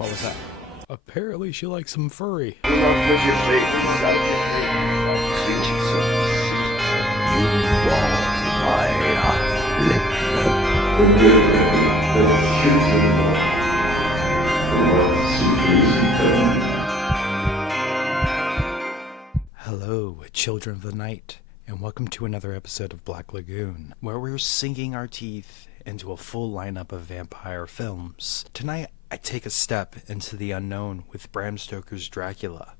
What was that? Apparently she likes some furry. Hello, children of the night, and welcome to another episode of Black Lagoon, where we're sinking our teeth into a full lineup of vampire films. Tonight, I take a step into the unknown with Bram Stoker's Dracula.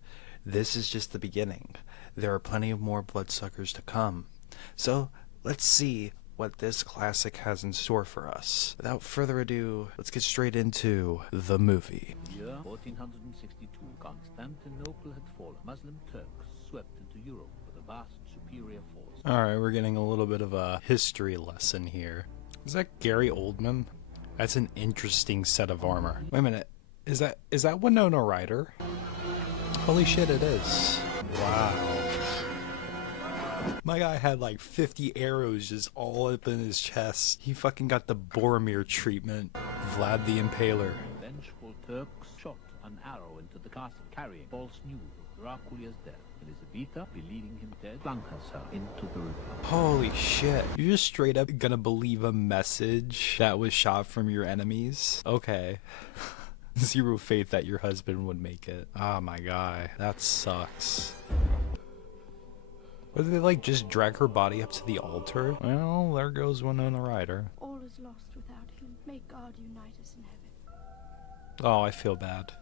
This is just the beginning. There are plenty of more Bloodsuckers to come. So, let's see what this classic has in store for us. Without further ado, let's get straight into the movie. Year 1462, Constantinople had fallen. Muslim Turks swept into Europe with a vast superior force. Alright, we're getting a little bit of a history lesson here. Is that Gary Oldman? That's an interesting set of armor. Wait a minute. Is that Winona Ryder? Holy shit, it is. Wow. My guy had like 50 arrows just all up in his chest. He fucking got the Boromir treatment. Vlad the Impaler. Vengeful Turks shot an arrow into the castle, carrying false news of Dracula's death. Elizaveta, believing him dead, flung herself into the river. Holy shit. You're just straight up gonna believe a message that was shot from your enemies? Okay. Zero faith that your husband would make it. Oh my god. That sucks. Or did they like just drag her body up to the altar? Well, there goes Winona Ryder. All is lost without him. May God unite us in heaven. Oh, I feel bad.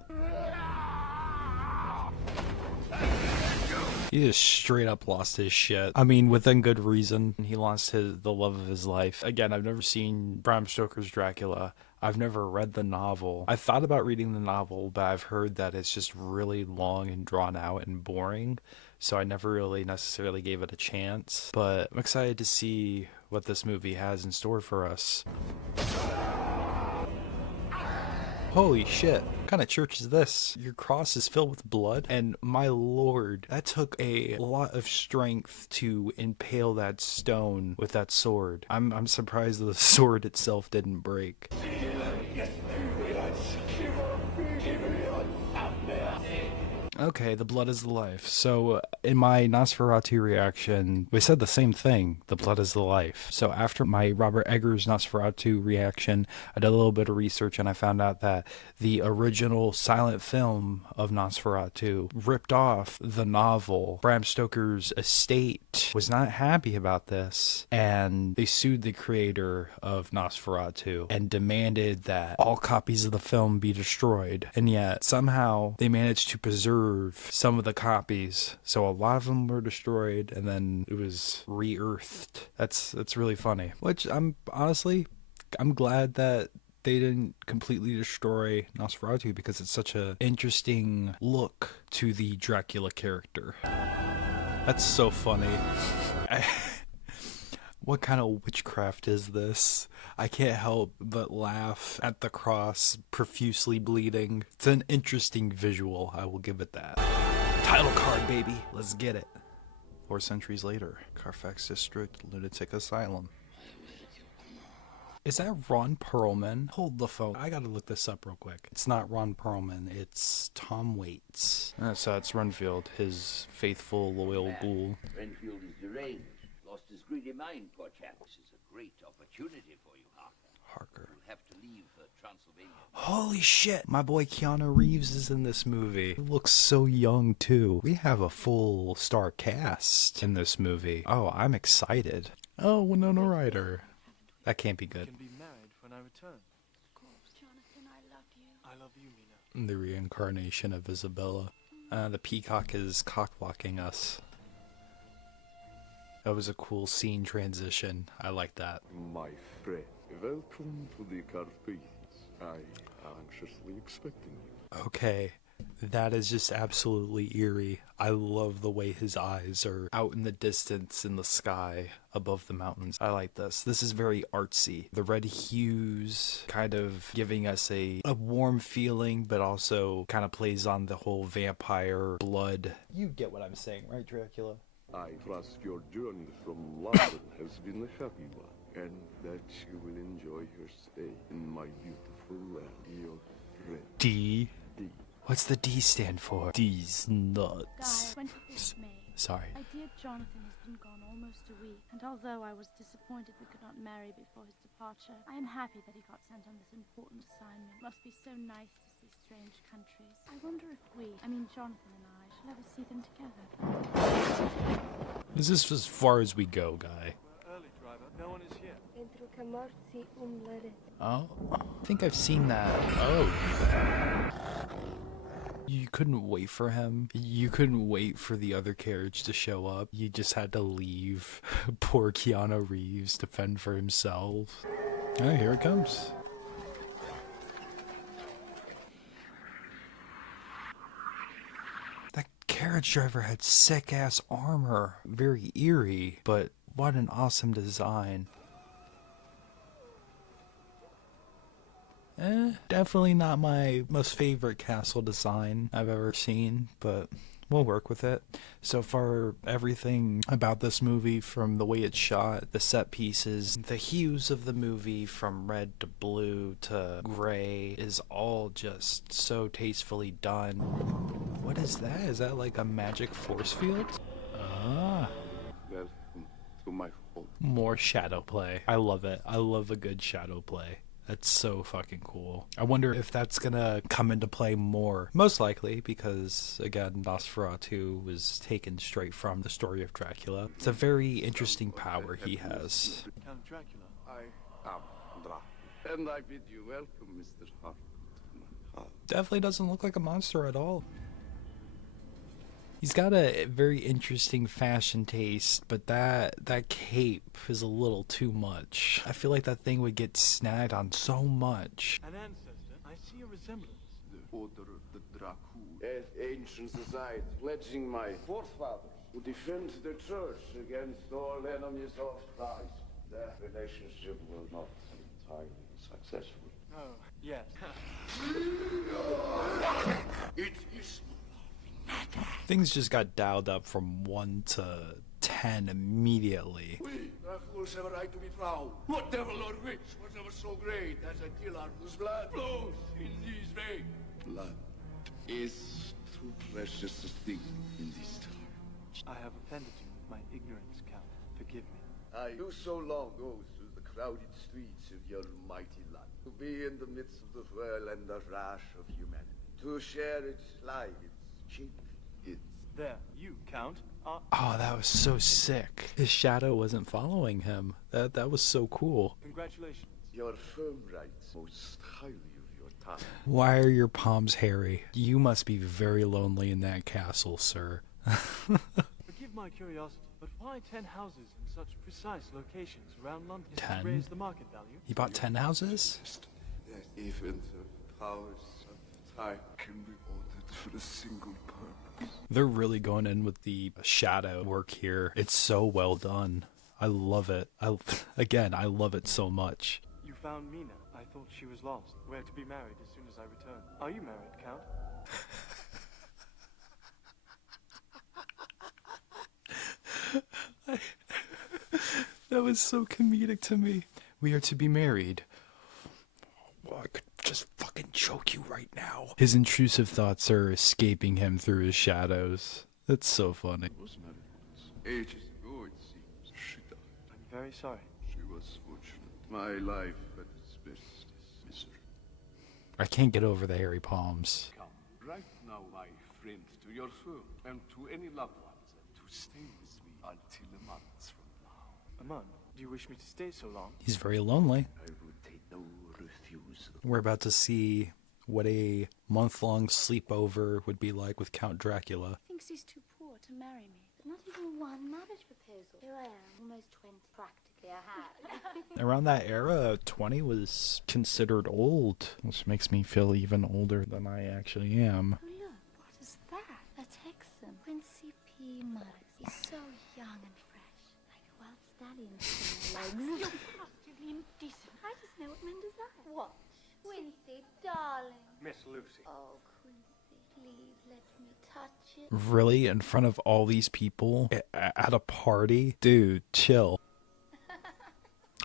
He just straight up lost his shit. I mean, within good reason. He lost the love of his life. Again, I've never seen Bram Stoker's Dracula. I've never read the novel. I thought about reading the novel, but I've heard that it's just really long and drawn out and boring. So I never really necessarily gave it a chance. But I'm excited to see what this movie has in store for us. Holy shit. What kind of church is this? Your cross is filled with blood? And my lord, that took a lot of strength to impale that stone with that sword. I'm surprised the sword itself didn't break. Okay, the blood is the life. So in my Nosferatu reaction, we said the same thing. The blood is the life. So after my Robert Eggers Nosferatu reaction, I did a little bit of research and I found out that the original silent film of Nosferatu ripped off the novel. Bram Stoker's estate was not happy about this, and they sued the creator of Nosferatu and demanded that all copies of the film be destroyed. And yet somehow they managed to preserve some of the copies, so a lot of them were destroyed and then it was re-earthed. That's really funny, which I'm glad that they didn't completely destroy Nosferatu, because it's such a interesting look to the Dracula character. That's so funny. What kind of witchcraft is this? I can't help but laugh at the cross profusely bleeding. It's an interesting visual, I will give it that. Title card, baby. Let's get it. 4 centuries later, Carfax District Lunatic Asylum. Is that Ron Perlman? Hold the phone. I gotta look this up real quick. It's not Ron Perlman, it's Tom Waits. So it's Renfield, his faithful, loyal ghoul. Renfield is deranged. Lost his greedy mind, poor chap. This is a great opportunity for you, Harker. You'll have to leave Transylvania. Holy shit! My boy Keanu Reeves is in this movie. He looks so young, too. We have a full star cast in this movie. Oh, I'm excited. Oh, Winona Ryder. That can't be good. We can be married when I return. Of course, Jonathan, I love you. I love you, Mina. The reincarnation of Isabella. The peacock is cock-blocking us. That was a cool scene transition. I like that. My friend, welcome to the Carpathians. I anxiously expecting you. Okay, that is just absolutely eerie. I love the way his eyes are out in the distance in the sky above the mountains. I like this. This is very artsy. The red hues kind of giving us a warm feeling, but also kind of plays on the whole vampire blood. You get what I'm saying, right, Dracula? I trust your journey from London has been a happy one, and that you will enjoy your stay in my beautiful land. Your D? D. What's the D stand for? D's nuts. Guy, 25th May. Sorry. My dear Jonathan has been gone almost a week, and although I was disappointed we could not marry before his departure, I am happy that he got sent on this important assignment. It must be so nice to see strange countries. I wonder if Jonathan and I, shall ever see them together. This is as far as we go, Guy. We're early, driver. No one is here. Oh, I think I've seen that. Oh. You couldn't wait for him. You couldn't wait for the other carriage to show up. You just had to leave. Poor Keanu Reeves to fend for himself. Oh, here it comes. That carriage driver had sick-ass armor. Very eerie, but what an awesome design. Definitely not my most favorite castle design I've ever seen, but we'll work with it. So far, everything about this movie, from the way it's shot, the set pieces, the hues of the movie from red to blue to gray, is all just so tastefully done. What is that? Is that like a magic force field? Ah. Welcome to my home. More shadow play. I love it. I love a good shadow play. That's so fucking cool. I wonder if that's gonna come into play more. Most likely, because, again, Nosferatu was taken straight from the story of Dracula. It's a very interesting power he has. Count Dracula. I am Dracula. And I bid you welcome, Mr. Hart. Definitely doesn't look like a monster at all. He's got a very interesting fashion taste, but that cape is a little too much. I feel like that thing would get snagged on so much. An ancestor. I see a resemblance. The Order of the Dracula. An ancient society pledging my forefathers to defend the church against all enemies of Christ. The relationship was not entirely successful. Oh, yes. It is Things just got dialed up from 1 to 10 immediately. we, Draculas, have a right to be proud. What devil or witch was ever so great as a killer whose blood flows in these veins? Blood is too precious a thing in these times. I have offended you with my ignorance, Count. Forgive me. I do so long go through the crowded streets of your mighty land, to be in the midst of the whirl and the rush of humanity, to share its life, its chink, its... There, you, Count, are... Oh, that was so sick. His shadow wasn't following him. That was so cool. Congratulations. Your firm rights most highly of your time. Why are your palms hairy? You must be very lonely in that castle, sir. Forgive my curiosity, but why 10 houses in such precise locations around London? Is it 10? to raise the market value? He bought 10 houses? That even the powers of time can be ordered for a single purpose. They're really going in with the shadow work here. It's so well done. I love it. I love it so much. You found Mina. I thought she was lost. We're to be married as soon as I return. Are you married, Count? That was so comedic to me. We are to be married. Well, I could just fucking choke you right now. His intrusive thoughts are escaping him through his shadows. That's so funny. Was married once. Ages ago, it seems. She died. I'm very sorry. She was fortunate. My life at its best is misery. I can't get over the hairy palms. Come right now, my friend, to your firm and to any loved ones, and to stay with me until a month from now. A month? Do you wish me to stay so long? He's very lonely. I would take no refusal. We're about to see what a month-long sleepover would be like with Count Dracula. Thinks he's too poor to marry me. But not even one marriage proposal. Here I am, almost 20, practically a hag. Around that era, 20 was considered old, which makes me feel even older than I actually am. Oh look, what is that? A Texan, Quincy P. Morris. He's so young and fresh, like a wild stallion between my legs. You're positively indecent. I just know what men desire. What? Quincy, darling. Miss Lucy. Oh, Quincy, please let me touch it. Really? In front of all these people? At a party? Dude, chill.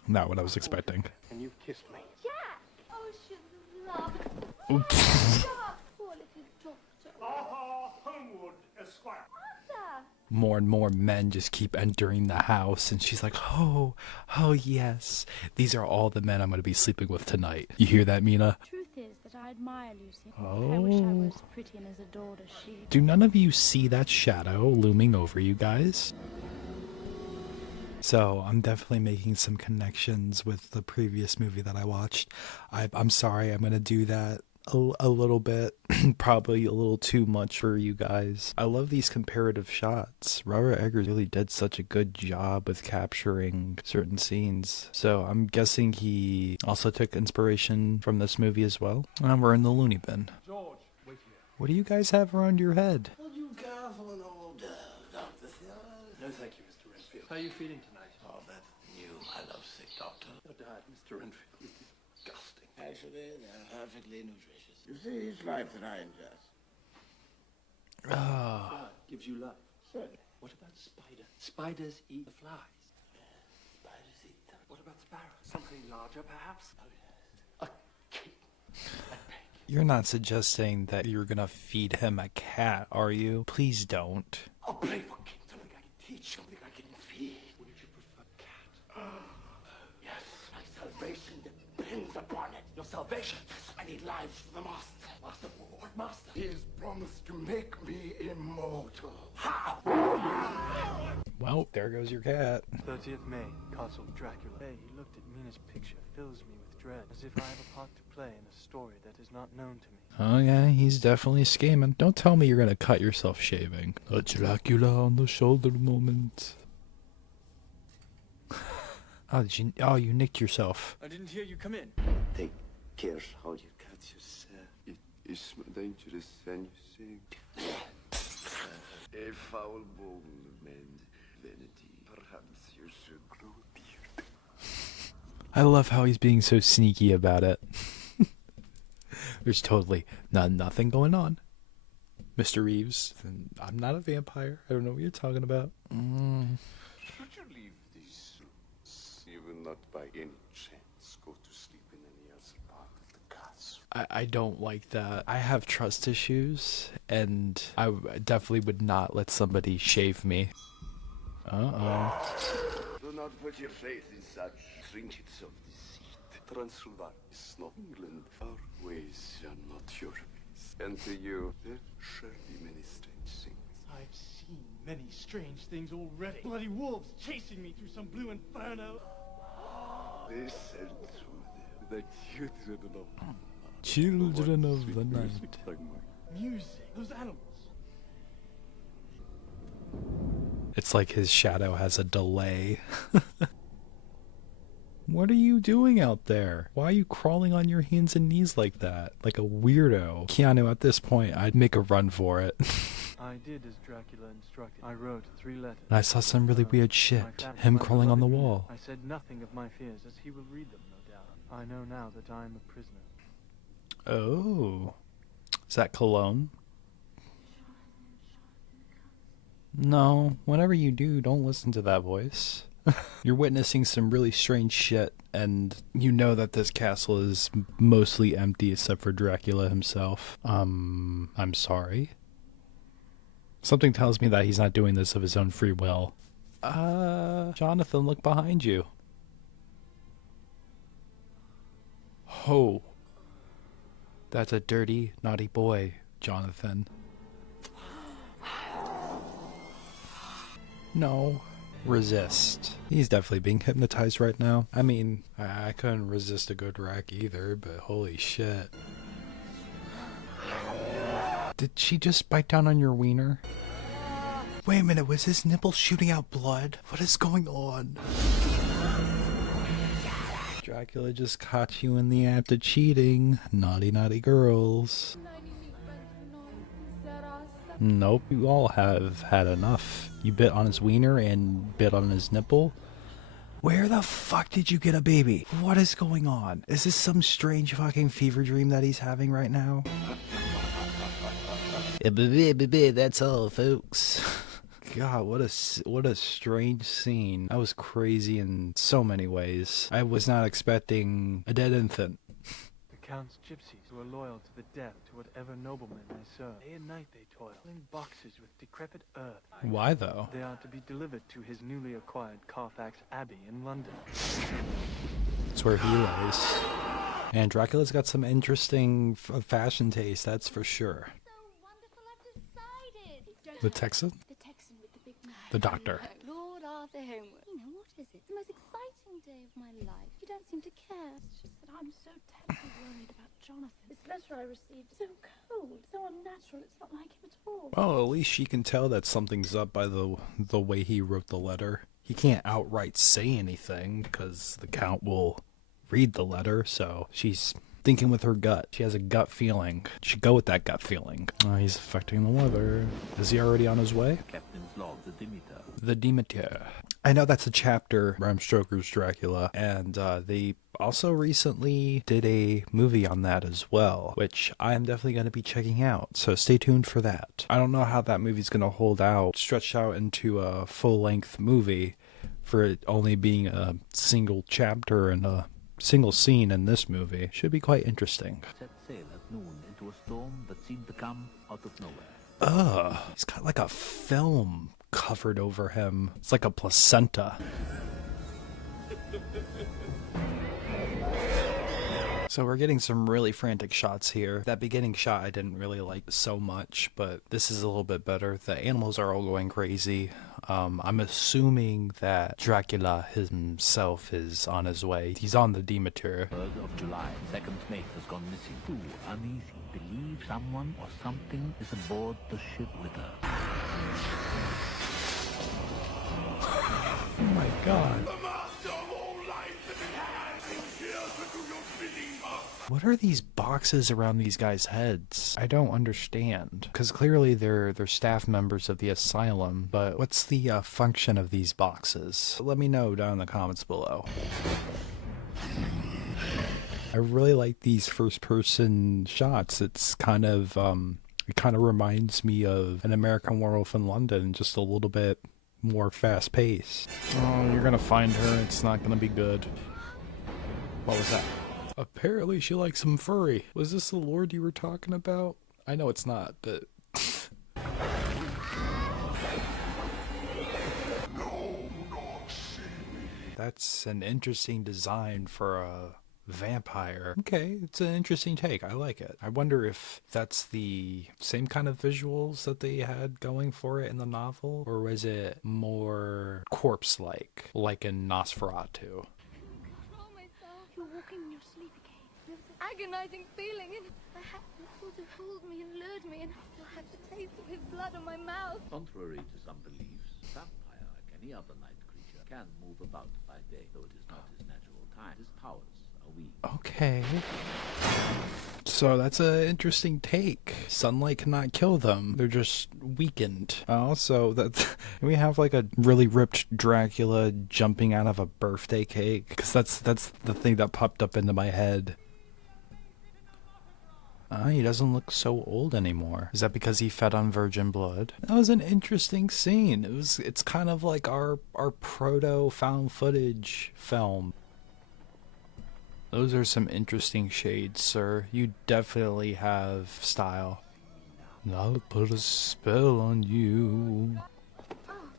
Not what I was expecting. And you've kissed me. Jack! Ocean of love. Poor little doctor. Homewood, Esquire. Arthur! More and more men just keep entering the house, and she's like, oh yes, these are all the men I'm going to be sleeping with tonight. You hear that, Mina? Truth is that I admire Lucy. Oh. I wish I were as pretty and as adored as she. Do none of you see that shadow looming over you guys? So I'm definitely making some connections with the previous movie that I watched. I'm sorry, I'm going to do that a little bit, probably a little too much for you guys. I love these comparative shots. Robert Eggers really did such a good job with capturing certain scenes. So I'm guessing he also took inspiration from this movie as well. And we're in the loony bin. George, wait here. What do you guys have around your head? Would you care for an old Dr. Phil? No, thank you, Mr. Renfield. How are you feeling tonight? Oh, that's new. I love sick doctor. Your diet, Mr. Renfield, is disgusting. Actually, they're perfectly nutritious. You see, it's life that I ingest. Blood gives you life. Certainly. What about spider? Spiders eat the flies. Spiders eat them. What about sparrows? Something larger, perhaps? Oh, yes. A kitten. You're not suggesting that you're gonna feed him a cat, are you? Please don't. I'll pray for king. Something I can teach. Something I can feed. Wouldn't you prefer cat? Yes, my salvation depends upon it. Your salvation? I need lives for the master. Master, what master? He has promised to make me immortal. How? Well, there goes your cat. 30th May, Castle Dracula. Hey, he looked at Mina's picture, fills me with dread, as if I have a part to play in a story that is not known to me. Oh yeah, he's definitely scheming. Don't tell me you're gonna cut yourself shaving. A Dracula on the shoulder moment. Oh, you nicked yourself. I didn't hear you come in. Take care how you cut yourself. It is more dangerous than you think. A foul bone of man's vanity. Perhaps you should grow a beard. I love how he's being so sneaky about it. There's totally nothing going on. Mr. Reeves, I'm not a vampire. I don't know what you're talking about. Should you leave these rooms? You will not by any chance go to sleep in any other part of the castle. I don't like that. I have trust issues, and I definitely would not let somebody shave me. Uh-oh. Do not put your faith in such trinkets of deceit. Transylvania is not England. Our ways are not your ways. And to you, there shall be many strange things. I've seen many strange things already. Bloody wolves chasing me through some blue inferno. Listen to them, the Children of the night. Music. Those animals. It's like his shadow has a delay. What are you doing out there? Why are you crawling on your hands and knees like that? Like a weirdo. Keanu, at this point, I'd make a run for it. I did as Dracula instructed. I wrote 3 letters. And I saw some really weird shit. Him crawling on the wall. I said nothing of my fears, as he will read them, no doubt. I know now that I am a prisoner. Oh. Is that cologne? No. Whatever you do, don't listen to that voice. You're witnessing some really strange shit, and you know that this castle is mostly empty except for Dracula himself. I'm sorry. Something tells me that he's not doing this of his own free will. Jonathan, look behind you. Ho. That's a dirty, naughty boy, Jonathan. No. Resist. He's definitely being hypnotized right now. I mean, I couldn't resist a good rack either, but holy shit. Did she just bite down on your wiener? Wait a minute, was his nipple shooting out blood? What is going on? Dracula just caught you in the act of cheating. Naughty, naughty girls. Nope, you all have had enough. You bit on his wiener and bit on his nipple. Where the fuck did you get a baby? What is going on? Is this some strange fucking fever dream that he's having right now? That's all, folks. God, what a strange scene. That was crazy in so many ways. I was not expecting a dead infant. The Count's gypsies who are loyal to the death to whatever noblemen they serve. Day and night they toil, filling boxes with decrepit earth. Why though? They are to be delivered to his newly acquired Carfax Abbey in London. That's where he lays. And Dracula's got some interesting fashion taste, that's for sure. So wonderful, I've decided. The Texan? The Texan with the big knife. The doctor. Lord Arthur Homewood. You know, what is it? It's the most exciting day of my life. You don't seem to care. It's just that I'm so terribly worried about Jonathan. This letter I received is so cold, so unnatural. It's not like him at all. Well, at least she can tell that something's up by the way he wrote the letter. He can't outright say anything because the Count will read the letter, so she's thinking with her gut. She has a gut feeling. She should go with that gut feeling. Oh, he's affecting the weather. Is he already on his way? Captain's log, the Demeter. The Demeter. I know that's a chapter, Bram Stoker's Dracula, and they also recently did a movie on that as well, which I am definitely going to be checking out, so stay tuned for that. I don't know how that movie's going to hold out, stretched out into a full-length movie for it only being a single chapter and a single scene in this movie. Should be quite interesting. Set sail at noon into a storm that seemed to come out of nowhere. Ugh, he's got like a film covered over him. It's like a placenta. So we're getting some really frantic shots here. That beginning shot I didn't really like so much, but this is a little bit better. The animals are all going crazy. I'm assuming that Dracula himself is on his way. He's on the Demeter. 3rd of July, second mate has gone missing. Too uneasy. Believe someone or something is aboard the ship with her. Oh my god. What are these boxes around these guys' heads? I don't understand. Because clearly they're staff members of the asylum, but what's the function of these boxes? Let me know down in the comments below. I really like these first-person shots. It's kind of, it kind of reminds me of An American Werewolf in London, just a little bit more fast-paced. Oh, you're gonna find her. It's not gonna be good. What was that? Apparently she likes some furry. Was this the lord you were talking about? I know it's not, but... That's an interesting design for a vampire. Okay, it's an interesting take. I like it. I wonder if that's the same kind of visuals that they had going for it in the novel, or was it more corpse-like, like in Nosferatu? You're walking in your sleep again. There's an agonizing feeling, and I have sort of fooled me and lured me, and I still have the taste of his blood on my mouth. Contrary to some beliefs, a vampire, like any other night creature, can move about by day, though it is not his natural time. His powers are weak. Okay. So that's an interesting take. Sunlight cannot kill them. They're just weakened. Also, that we have like a really ripped Dracula jumping out of a birthday cake. Because that's the thing that popped up into my head. He doesn't look so old anymore. Is that because he fed on virgin blood? That was an interesting scene. It's kind of like our proto found footage film. Those are some interesting shades, sir. You definitely have style. I'll put a spell on you.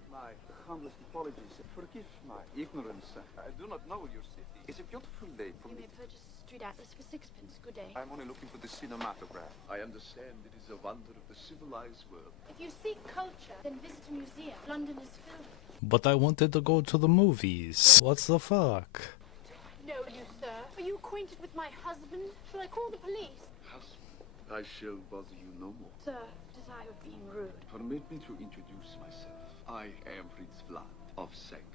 My humblest apologies. Forgive my ignorance. I do not know your city. It's a beautiful day for You me. may purchase a street atlas for 6pence. Good day. I'm only looking for the cinematograph. I understand it is a wonder of the civilized world. If you seek culture, then visit a museum. London is filled with it. But I wanted to go to the movies. What the fuck? Know you, sir? Are you acquainted with my husband? Shall I call the police? Husband, I shall bother you no more. Sir, it is I who have been rude. Permit me to introduce myself. I am Fritz Vlad of Shanghai.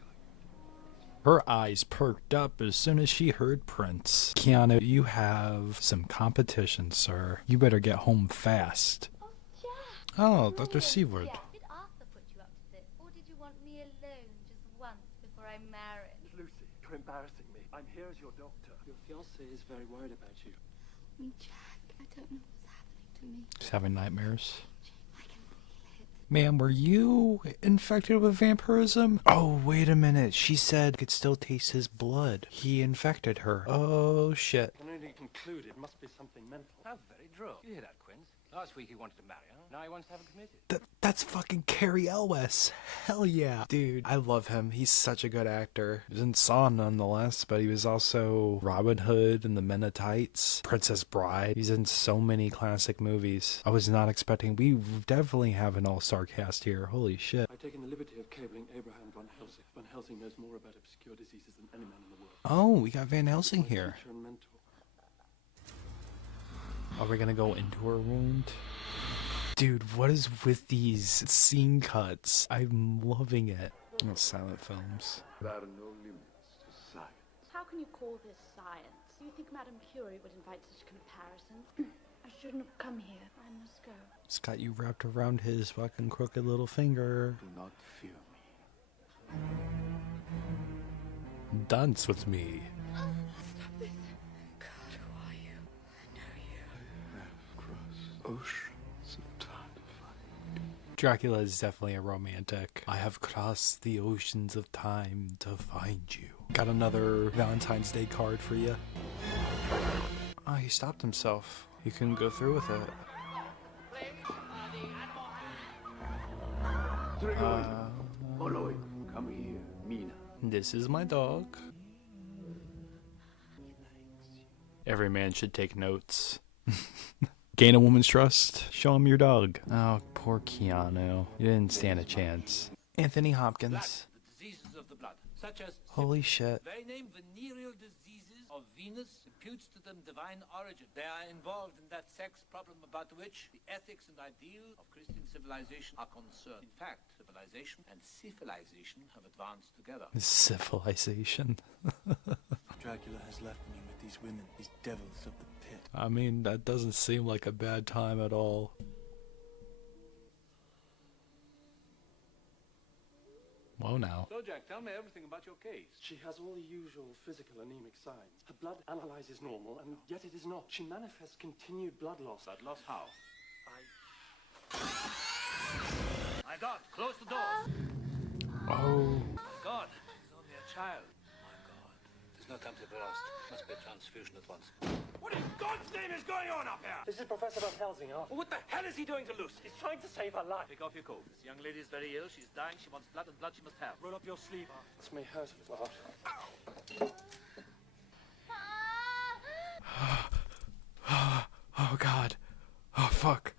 Her eyes perked up as soon as she heard Prince. Keanu, you have some competition, sir. You better get home fast. Oh, Jack! Oh, Dr. Seward. Did Arthur put you up to this, or did you want me alone just once before I married? Lucy, you're embarrassing me. I'm here as your doctor. Your fiancé is very worried about you. Me, Jack. I don't know what's happening to me. She's having nightmares. I can feel it. Ma'am, were you infected with vampirism? Oh, wait a minute. She said could still taste his blood. He infected her. Oh, shit. I can only conclude it must be something mental. How very droll. You hear that, Quince? Last week he wanted to marry her. Now he wants to have her committed. That's fucking Carrie Elwes. Hell yeah. Dude, I love him. He's such a good actor. He was in Saw nonetheless, but he was also Robin Hood and the Men in Tights, Princess Bride. He's in so many classic movies. I was not expecting. We definitely have an all-star cast here. Holy shit. I've taken the liberty of cabling Abraham Van Helsing. Van Helsing knows more about obscure diseases than any man in the world. Oh, we got Van Helsing here. Teacher and mentor. Are we gonna go into her wound? Dude, what is with these scene cuts? I'm loving it. Oh, silent films. There are no limits to science. How can you call this science? Do you think Madame Curie would invite such comparisons? I shouldn't have come here. I must go. It's got you wrapped around his fucking crooked little finger. Do not fear me. Dance with me. Stop this. God, who are you? I know you. I have crossed oceans of time to find you. Dracula is definitely a romantic. I have crossed the oceans of time to find you. Got another Valentine's Day card for you. Oh, he stopped himself. He couldn't go through with it. Oloy, come here, Mina. This is my dog. Every man should take notes. Gain a woman's trust, show him your dog. Oh, poor Keanu. You didn't stand a chance. Anthony Hopkins. The diseases of the blood, such as Holy shit. very name venereal diseases of Venus imputes to them divine origin. They are involved in that sex problem about which the ethics and ideals of Christian civilization are concerned. In fact, civilization and civilization have advanced together. Civilization. Dracula has left me with these women, these devils of the pit. I mean, that doesn't seem like a bad time at all. Whoa now. So, Jack, tell me everything about your case. She has all the usual physical anemic signs. Her blood analyzes normal, and yet it is not. She manifests continued blood loss. Blood loss how? My God, close the doors. Oh. My God, he's only a child. My God. There's no time to be lost. Must be a transfusion at once. What in God's name is going on up here? This is Professor Van Helsing. What the hell is he doing to Lucy? He's trying to save her life. Take off your coat. This young lady is very ill. She's dying. She wants blood, and blood she must have. Roll up your sleeve. This may hurt a little hard. Oh god. Oh fuck.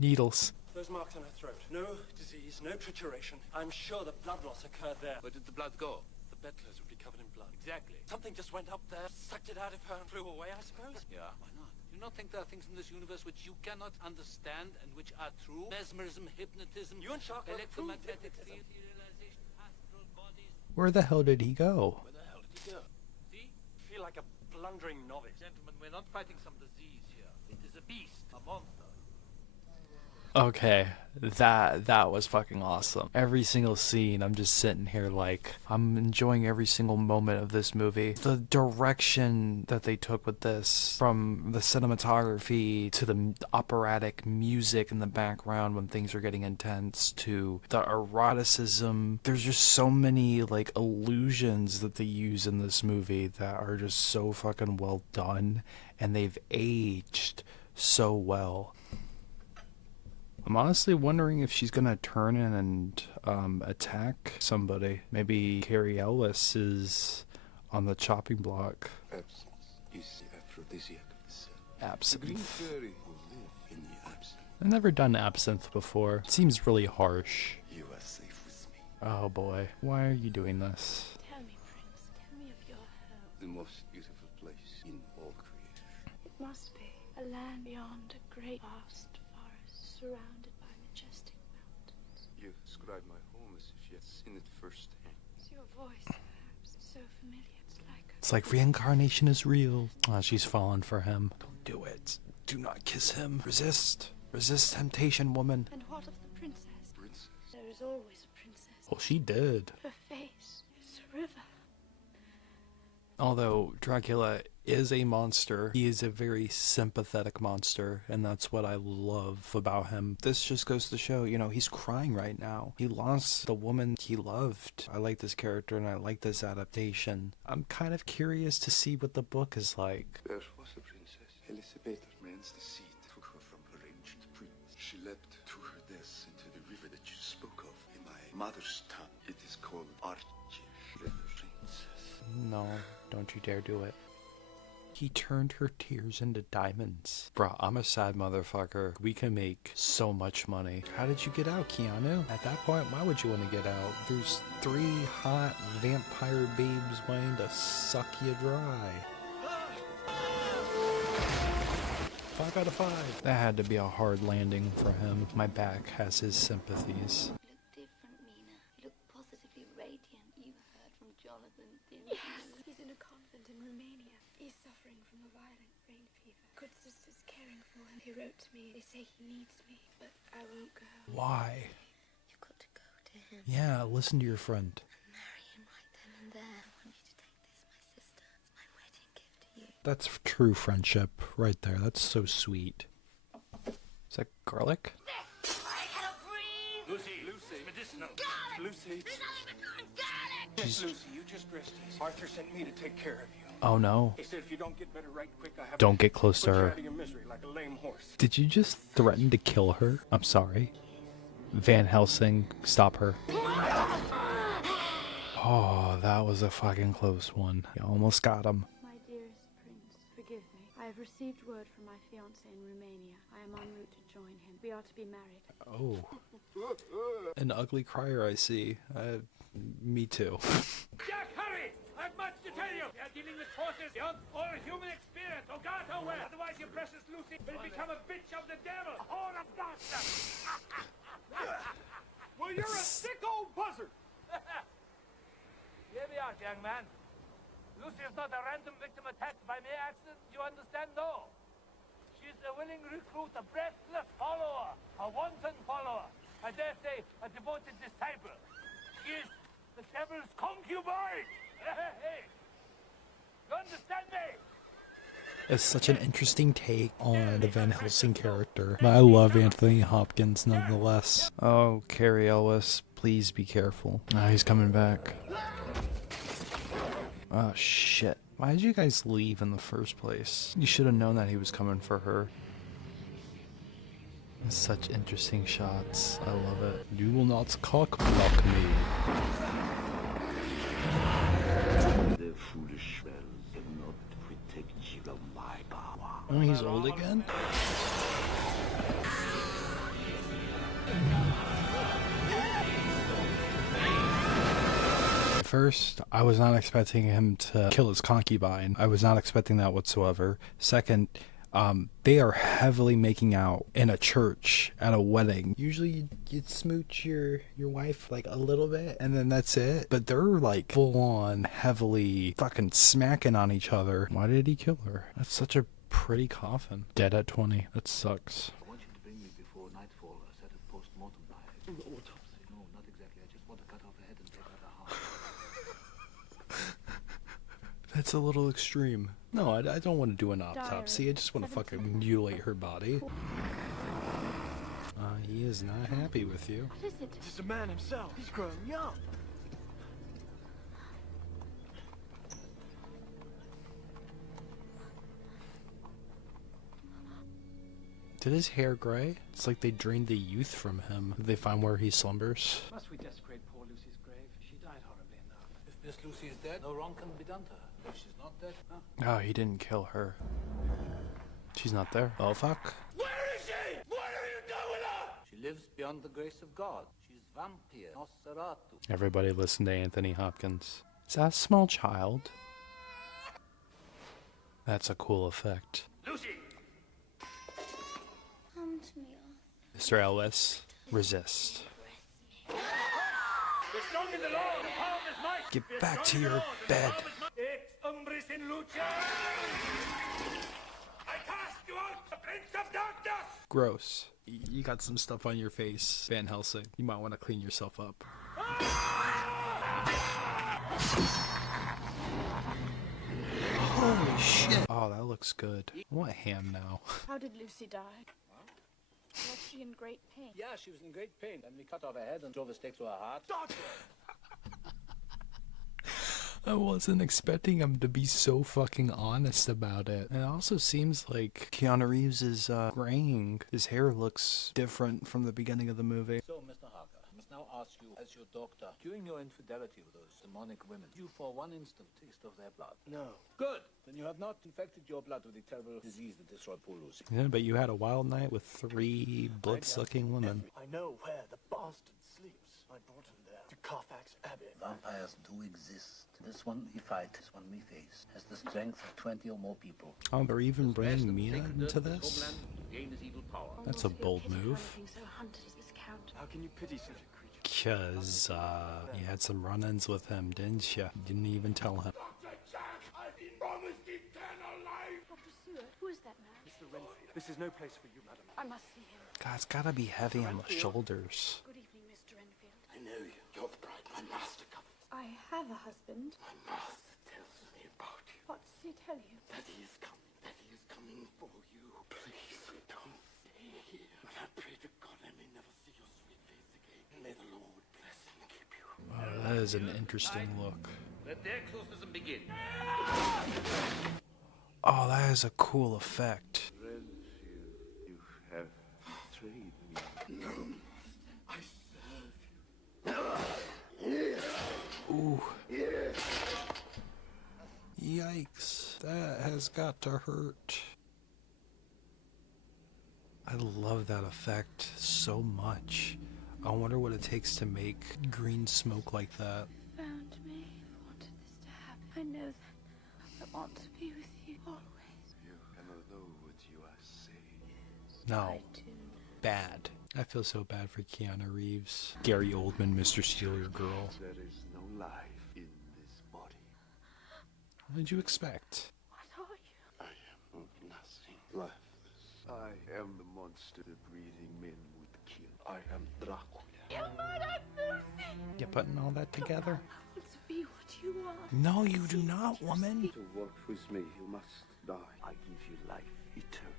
Needles. Those marks on her throat. No disease, no trituration. I'm sure the blood loss occurred there. Where did the blood go? The bedclothes would be covered in blood. Exactly. Something just went up there, sucked it out of her, and flew away, I suppose. Yeah, why not? Do you not think there are things in this universe which you cannot understand and which are true? Mesmerism, hypnotism, You and Shark will prove electromagnetic hypnotism. field, materialization, astral bodies. Where the hell did he go? Where the hell did he go? See? I feel like a blundering novice. Gentlemen, we're not fighting some disease here. It is a beast, a monster. Okay, that was fucking awesome. Every single scene, I'm just sitting here like, I'm enjoying every single moment of this movie. The direction that they took with this, from the cinematography to the operatic music in the background when things are getting intense, to the eroticism. There's just so many like illusions that they use in this movie that are just so fucking well done, and they've aged so well. I'm honestly wondering if she's gonna turn in and attack somebody. Maybe Carrie Elwes is on the chopping block. Absence is the aphrodisiac of the cell. The green Absinthe. fairy will live in the absence. I've never done absinthe before. It seems really harsh. You are safe with me. Oh boy, why are you doing this? Tell me, Prince, tell me of your home. The most beautiful place in all creation. It must be a land beyond a great vast forest, surrounded by majestic mountains. You describe my home as if you had seen it firsthand. It's your voice, perhaps, so familiar. It's like reincarnation is real. Oh, she's fallen for him. Don't do it. Do not kiss him. Resist. Resist temptation, woman. And what of the princess? Princess. There is always a princess. Well, she did. Her face is a river. Although Dracula is a monster. He is a very sympathetic monster, and that's what I love about him. This just goes to show, you know, he's crying right now. He lost the woman he loved. I like this character, and I like this adaptation. I'm kind of curious to see what the book is like. There was a princess. Elizabeth man's deceit took her from her ancient prince. She leapt to her death into the river that you spoke of. In my mother's tongue, it is called artistry. No, don't you dare do it. He turned her tears into diamonds. Bruh, I'm a sad motherfucker. We can make so much money. How did you get out, Keanu? At that point, why would you want to get out? There's 3 hot vampire babes waiting to suck you dry. 5 out of 5. That had to be a hard landing for him. My back has his sympathies. You look different, Mina. You look positively radiant. You heard from Jonathan, didn't you? Yes, he's in a convent in Romania. He's suffering from a violent brain fever. Good sisters caring for him. He wrote to me. They say he needs me, but I won't go. Why? You've got to go to him. Yeah, listen to your friend. Marry him right then and there. I want you to take this, my sister. It's my wedding gift to you. That's true friendship right there. That's so sweet. Is that garlic? Lucy, medicinal. Lucy. Yes, Lucy, you just rest easy. Arthur sent me to take care of you. Oh no. He said if you don't get better right quick, I have Don't get close to put you her. out of your misery like a lame horse. Did you just threaten to kill her? I'm sorry. Van Helsing, stop her. Oh, that was a fucking close one. You almost got him. My dearest prince, forgive me. I have received word from my fiancé in Romania. I am en route to join him. We are to be married. Oh. An ugly crier, I see. Me too. Jack, hurry! I've much to tell you. We are dealing with forces beyond all human experience. Oh God, how well. Otherwise, your precious Lucy will become a bitch of the devil. A whore of God. Well, you're a sick old buzzard. Here we are, young man. Lucy is not a random victim attacked by mere accident. You understand? No. She's a willing recruit, a breathless follower, a wanton follower. I dare say, a devoted disciple. She is the devil's concubine. Hey. You understand me? It's such an interesting take on the Van Helsing character. But I love Anthony Hopkins nonetheless. Oh, Carrie Ellis, please be careful. Ah, he's coming back. Oh, shit. Why did you guys leave in the first place? You should have known that he was coming for her. Such interesting shots. I love it. You will not cock block me. The foolish wells cannot protect you from my power. Oh, he's old again? First, I was not expecting him to kill his concubine. I was not expecting that whatsoever. Second, they are heavily making out in a church at a wedding. Usually you'd smooch your wife like a little bit and then that's it. But they're like full on heavily fucking smacking on each other. Why did he kill her? That's such a pretty coffin. Dead at 20. That sucks. I want you to bring me before nightfall a set of post-mortem knives. Autopsy? No, not exactly. I just want to cut off a head and take out a heart. That's a little extreme. No, I don't want to do an autopsy. I just want to fucking mutilate her body. He is not happy with you. What is it? It's the man himself. He's growing young. Did his hair gray? It's like they drained the youth from him. Did they find where he slumbers? Must we desecrate poor Lucy's grave? She died horribly enough. If Miss Lucy is dead, no wrong can be done to her. If she's not dead, huh? Oh, he didn't kill her. She's not there. Oh, fuck. Where is she? What are you doing with her? She lives beyond the grace of God. She's vampire, Nosferatu. Everybody listen to Anthony Hopkins. Is that a small child? That's a cool effect. Lucy! Come to me, Mr. Ellis, resist. We're strong in the law. The power of his might. Get back to your bed. Ex umbris in luce. I cast you out, the prince of darkness. Gross. You got some stuff on your face, Van Helsing. You might want to clean yourself up. Holy shit. Oh, that looks good. I want ham now. How did Lucy die? Was she in great pain? Yeah, she was in great pain. And we cut off her head and drove a stake through her heart. I wasn't expecting him to be so fucking honest about it. And it also seems like Keanu Reeves is graying. His hair looks different from the beginning of the movie. So, Mr. Harker, I must now ask you, as your doctor, during your infidelity with those demonic women, did you for one instant taste of their blood? No. Good. Then you have not infected your blood with the terrible disease that destroyed poor Lucy. Yeah, but you had a wild night with 3 blood-sucking women. I know where the bastard sleeps. I brought him there, to Carfax Abbey. Vampires do exist. This one we fight, this one we face, has the strength of 20 or more people. Oh, they're even bringing Mia into this? That's a bold move. How can you pity such a creature? Because, you had some run-ins with him, didn't you? You didn't even tell him. Dr. Seward, who is that man? Mr. Renfield, this is no place for you, madam. I must see him. God, it's gotta be heavy on the shoulders. Good evening, Mr. Renfield. I know you. You're the bride my master coveted. I have a husband. My master tells me about you. What does he tell you? That he is coming. That he is coming for you. Please, don't stay here. And I pray to God I may never see your sweet face again. May the Lord bless and keep you. Wow, that is an interesting look. Let the exorcism begin. Oh, that is a cool effect. Renfield, you have betrayed me. No, I serve you. Ooh. Yikes. That has got to hurt. I love that effect so much. I wonder what it takes to make green smoke like that. Found me. Wanted this to happen. I know that. I want to be with you always. You cannot know what you are saying. No. Bad. I feel so bad for Keanu Reeves. Gary Oldman, Mr. Steal Your Girl. There is no life in this body. What did you expect? What are you? I am nothing. Lifeless. I am the monster that breathing men would kill. I am Dracula. You murdered Lucy! You putting all that together? I want to be what you are. No, you do not, woman. To walk with me, you must die. I give you life eternal.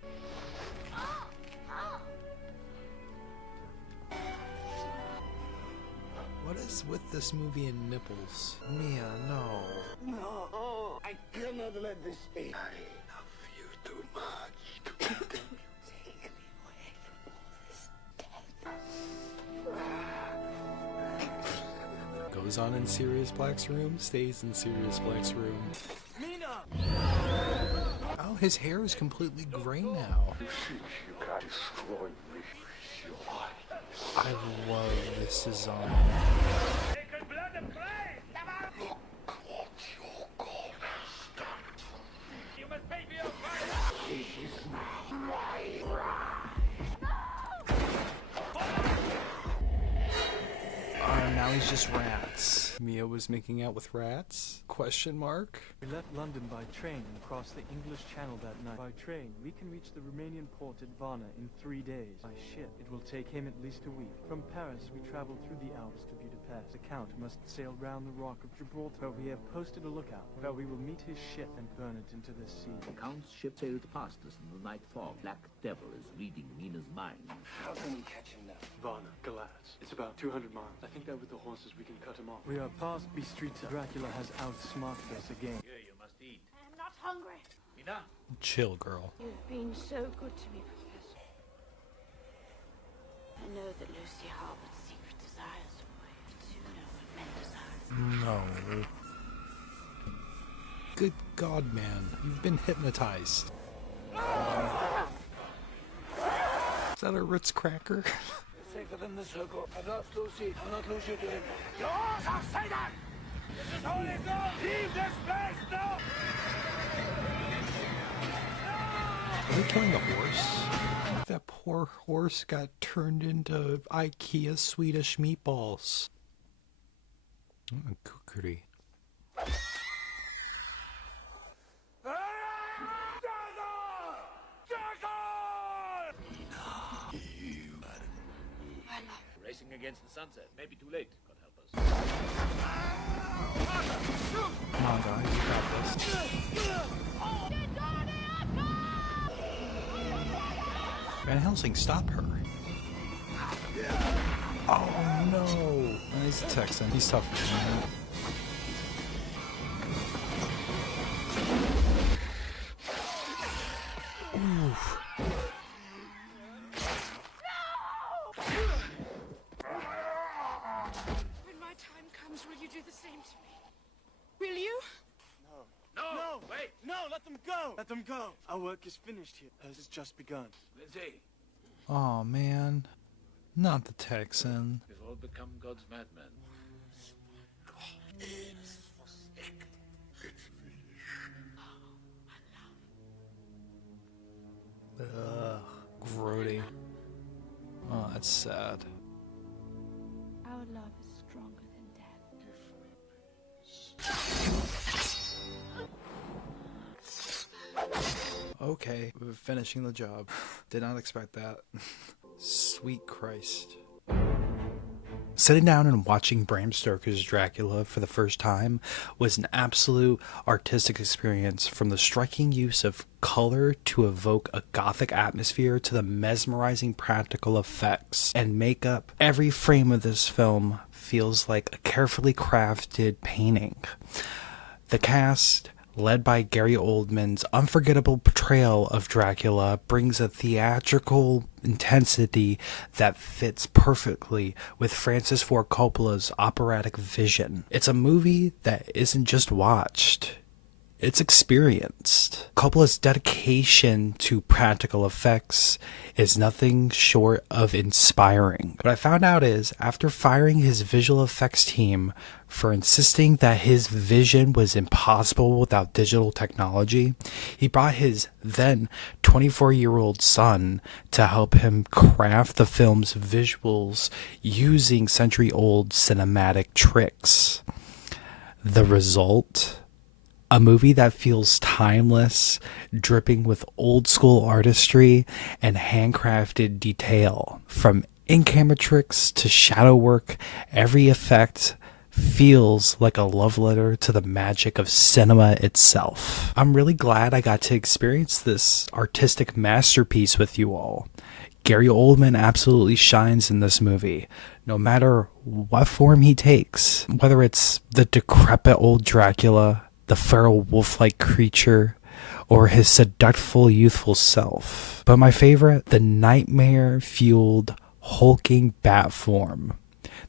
What is with this movie and nipples? Mia, no. No, I cannot let this be. I love you too much to kill them. Take me away from all this death. Goes on in Sirius Black's room, stays in Sirius Black's room. Oh, his hair is completely gray now. You think you can destroy me with your eyes? I love this design. Look what your God has done for me. You must pay for your crime. He is now my bride. Now he's just rats. Mia was making out with rats? Question mark? We left London by train and crossed the English Channel that night. By train, we can reach the Romanian port at Varna in 3 days. By ship, it will take him at least a week. From Paris, we travel through the Alps to Budapest. The Count must sail round the Rock of Gibraltar. We have posted a lookout where we will meet his ship and burn it into the sea. The Count's ship sailed past us in the night fog. Black Devil is reading Mina's mind. How can we catch him now? Varna, Galatz. It's about 200 miles. I think that with the horses we can cut him off. We are past Bistritza. Dracula has outsmarted us again. Here, you must eat. I am not hungry. Mina? Chill, girl. You've been so good to me, Professor. I know that Lucy harbored secret desires for you. But you know what men desire. No. Good God, man. You've been hypnotized. Is that a Ritz cracker? Safer than the circle. I've lost Lucy. I'll not lose you to him. Yours are Satan! This is holy ground! Leave this place now! Are they killing the horse? That poor horse got turned into IKEA Swedish meatballs. Oh, kukri. Racing against the sunset. Maybe too late. God help us. Come on, guys, you got this. Van Helsing, stop her. Oh no. He's a Texan. He's tough. Oof. When my time comes, will you do the same to me? Will you? No, wait! No, let them go! Let them go! Our work is finished here. Hers has just begun. Lindsay, Oh man. Not the Texan. we've all become God's madmen. Ugh. Grody. Oh, that's sad. Our love is stronger than death. Okay, we're finishing the job. Did not expect that. Sweet Christ. Sitting down and watching Bram Stoker's Dracula for the first time was an absolute artistic experience, from the striking use of color to evoke a gothic atmosphere to the mesmerizing practical effects and makeup. Every frame of this film feels like a carefully crafted painting. The cast, led by Gary Oldman's unforgettable portrayal of Dracula, brings a theatrical intensity that fits perfectly with Francis Ford Coppola's operatic vision. It's a movie that isn't just watched, it's experienced. Coppola's dedication to practical effects is nothing short of inspiring. What I found out is, after firing his visual effects team for insisting that his vision was impossible without digital technology, he brought his then 24-year-old son to help him craft the film's visuals using century-old cinematic tricks. The result? A movie that feels timeless, dripping with old school artistry and handcrafted detail. From in-camera tricks to shadow work, every effect feels like a love letter to the magic of cinema itself. I'm really glad I got to experience this artistic masterpiece with you all. Gary Oldman absolutely shines in this movie, no matter what form he takes. Whether it's the decrepit old Dracula, the feral wolf-like creature, or his seductive youthful self. But my favorite, the nightmare-fueled, hulking bat form.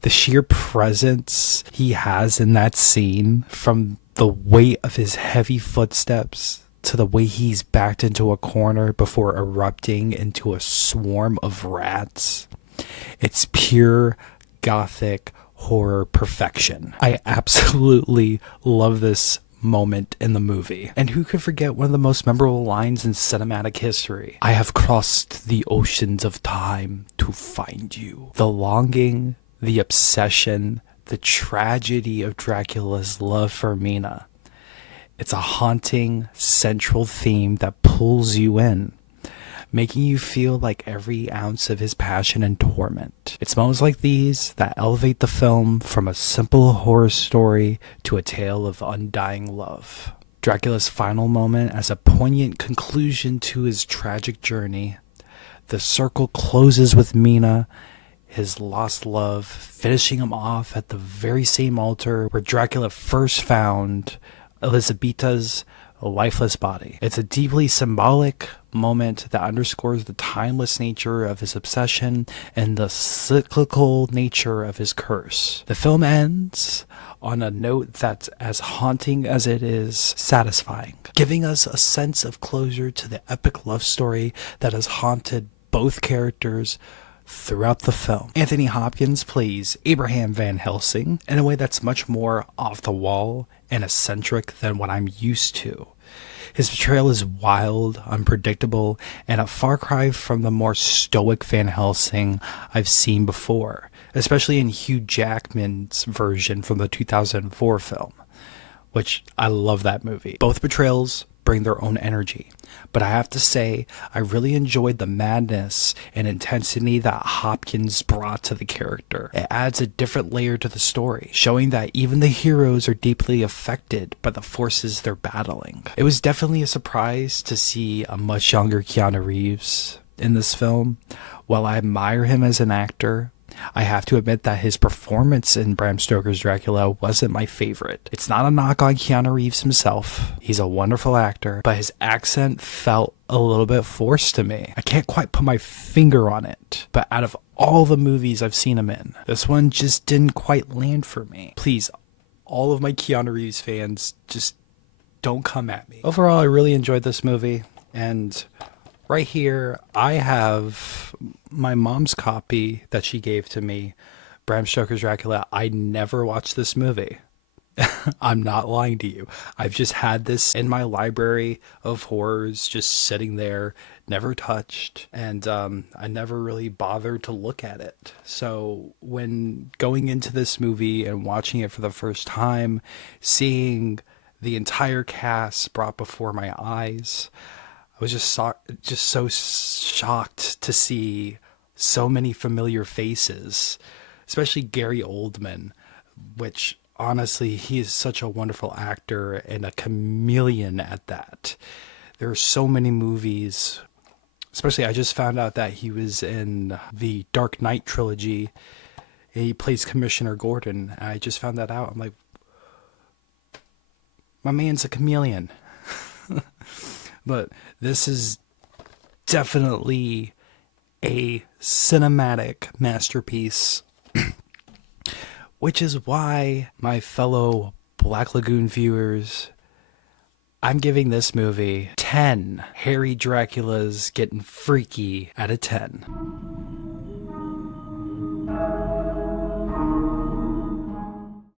The sheer presence he has in that scene, from the weight of his heavy footsteps to the way he's backed into a corner before erupting into a swarm of rats. It's pure gothic horror perfection. I absolutely love this moment in the movie. And who could forget one of the most memorable lines in cinematic history? I have crossed the oceans of time to find you. The longing, the obsession, the tragedy of Dracula's love for Mina. It's a haunting, central theme that pulls you in, making you feel like every ounce of his passion and torment. It's moments like these that elevate the film from a simple horror story to a tale of undying love. Dracula's final moment as a poignant conclusion to his tragic journey. The circle closes with Mina, his lost love, finishing him off at the very same altar where Dracula first found Elizabeta's lifeless body. It's a deeply symbolic moment that underscores the timeless nature of his obsession and the cyclical nature of his curse. The film ends on a note that's as haunting as it is satisfying, giving us a sense of closure to the epic love story that has haunted both characters throughout the film. Anthony Hopkins plays Abraham Van Helsing in a way that's much more off the wall and eccentric than what I'm used to. His portrayal is wild, unpredictable, and a far cry from the more stoic Van Helsing I've seen before, especially in Hugh Jackman's version from the 2004 film, which I love that movie. Both portrayals bring their own energy. But I have to say, I really enjoyed the madness and intensity that Hopkins brought to the character. It adds a different layer to the story, showing that even the heroes are deeply affected by the forces they're battling. It was definitely a surprise to see a much younger Keanu Reeves in this film. While I admire him as an actor, I have to admit that his performance in Bram Stoker's Dracula wasn't my favorite. It's not a knock on Keanu Reeves himself. He's a wonderful actor, but his accent felt a little bit forced to me. I can't quite put my finger on it, but out of all the movies I've seen him in, this one just didn't quite land for me. Please, all of my Keanu Reeves fans, just don't come at me. Overall, I really enjoyed this movie, and right here, I have my mom's copy that she gave to me, Bram Stoker's Dracula. I never watched this movie. I'm not lying to you. I've just had this in my library of horrors, just sitting there, never touched, and I never really bothered to look at it. So when going into this movie and watching it for the first time, seeing the entire cast brought before my eyes, I was just so shocked to see so many familiar faces, especially Gary Oldman, which honestly, he is such a wonderful actor and a chameleon at that. There are so many movies, especially I just found out that he was in the Dark Knight trilogy. He plays Commissioner Gordon. I just found that out. I'm like, my man's a chameleon. But this is definitely a cinematic masterpiece, which is why, my fellow Black Lagoon viewers, I'm giving this movie 10 hairy Draculas getting freaky out of 10.